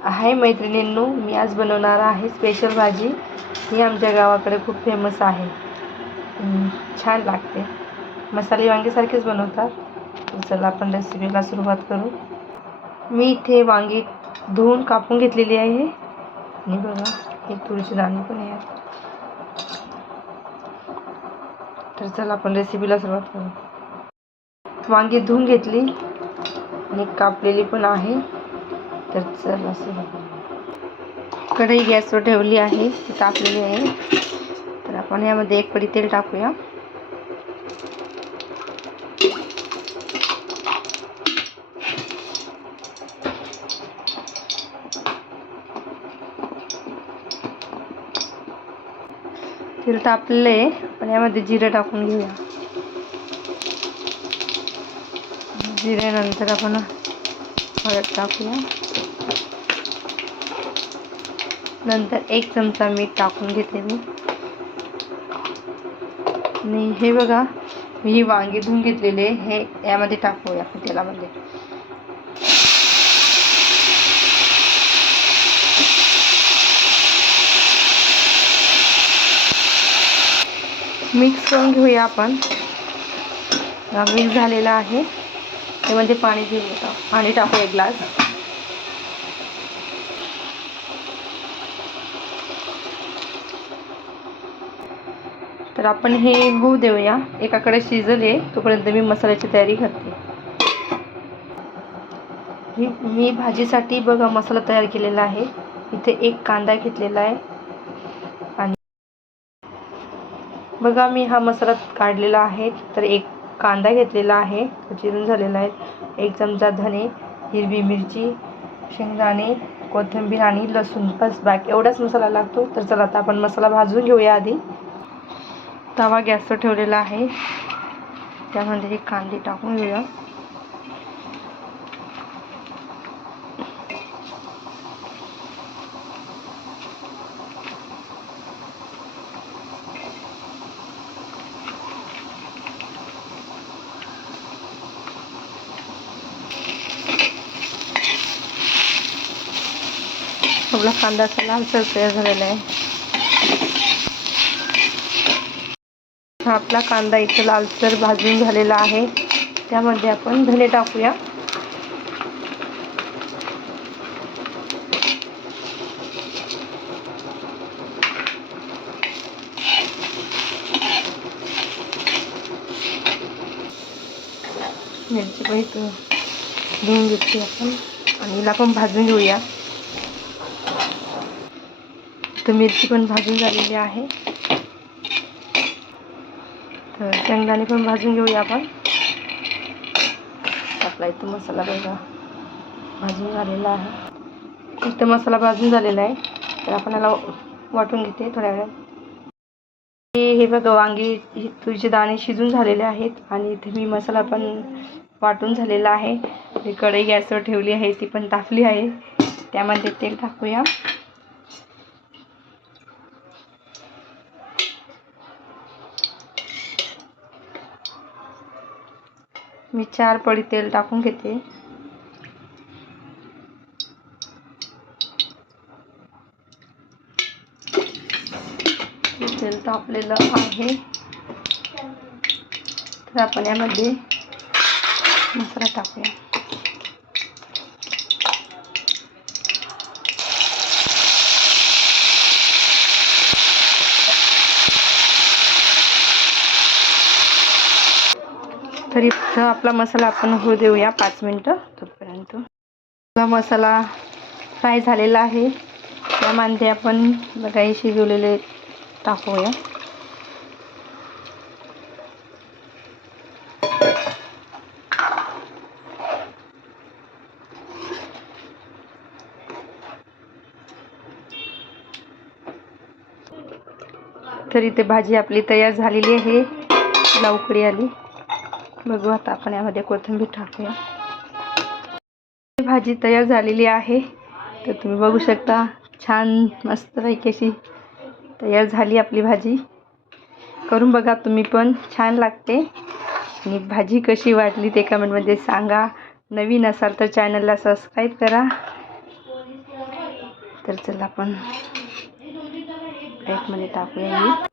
हाय मैत्रिणींनो मी आज बनवणार आहे स्पेशल भाजी. ही आमच्या गावाकडे खूप फेमस आहे. छान लागते. मसाले वांगीसारखेच बनवतात. चला आपण रेसिपीला सुरुवात करू. मी इथे वांगी धुवून कापून घेतलेली आहे. आणि बघा हे तुरीची दाणे पण आहे तर चला आपण रेसिपीला सुरुवात करू. वांगी धुवून घेतली. आणि कापलेली पण आहे. तर चल असं. कढई गॅसवर ठेवली आहे ती तापलेली आहे. तर आपण यामध्ये एक पडी तेल टाकूया. तेल तापलेलं आहे पण यामध्ये जिरं टाकून घेऊया. जिऱ्यानंतर आपण हळद टाकूया नंतर एक चमचा मीठ टाकून घेते मी. आणि हे बघा मी ही वांगी धुवून घेतलेले हे यामध्ये टाकूया आपण तेलामध्ये. मिक्स करून घेऊया आपण. मिक्स झालेला आहे. त्यामध्ये पाणी घेऊया पाणी टाकू एक ग्लास. तर आपण हे होऊ देऊया. एकाकडे शिजले तोपर्यंत मी मसाल्याची तयारी करते. मी भाजीसाठी बघा मसाला तयार केलेला आहे. इथे एक कांदा घेतलेला आहे. आणि बघा मी हा मसाला काढलेला आहे. तर एक कांदा घेतलेला आहे तो चिरून झालेला आहे. एक चमचा धने हिरवी मिरची शेंगदाणे कोथिंबीर आणि लसूण. बस बॅक एवढाच मसाला लागतो. तर चला आता आपण मसाला भाजून घेऊया आधी. तवा गॅसवर ठेवलेला आहे. त्यामध्ये एक कांदे टाकून घेऊया. आपला कांदा लालसर तयार झालेला आहे. हा आपला कांदा इथं लालसर भाजून झालेला आहे. त्यामध्ये आपण धने टाकूया. मिरची पण इथं धुवून घेतली आपण. आणि हिला पण भाजून घेऊया. तर मिरची पण भाजून झालेली आहे. तर शेंगदाणे पण भाजून घेऊया आपण. आपला इथं मसाला बघा भाजून झालेला आहे. इथं मसाला भाजून झालेला आहे. तर आपण याला वाटून घेते थोड्या वेळात. हे बघा वांगी ही तुरीचे दाणे शिजून झालेले आहेत आणि इथे मी मसाला पण वाटून झालेला आहे. कढई गॅसवर ठेवली आहे ती पण तापली आहे. त्यामध्ये तेल टाकूया. मी चार पळी तेल टाकून घेते. तेल तापलेलं आहे. तर आपण यामध्ये मसाला टाकूया. तरी आपला मसाला आपण होऊ देऊया पाच मिनटं तोपर्यंत. आपला मसाला फ्राय झालेला आहे. त्यामध्ये आपण काही शिजवलेले टाकूया. तर इथे भाजी आपली तयार झालेली आहे. तिला आली. बघू आता आपण यामध्ये कोथिंबीर टाकूया. भाजी तयार झालेली आहे. तर तुम्ही बघू शकता छान मस्तपैकी अशी तयार झाली आपली भाजी. करून बघा तुम्ही पण छान लागते. आणि भाजी कशी वाटली ते कमेंटमध्ये सांगा. नवीन असाल तर चॅनलला सबस्क्राईब करा. तर चला आपण प्लेटमध्ये टाकूया. मी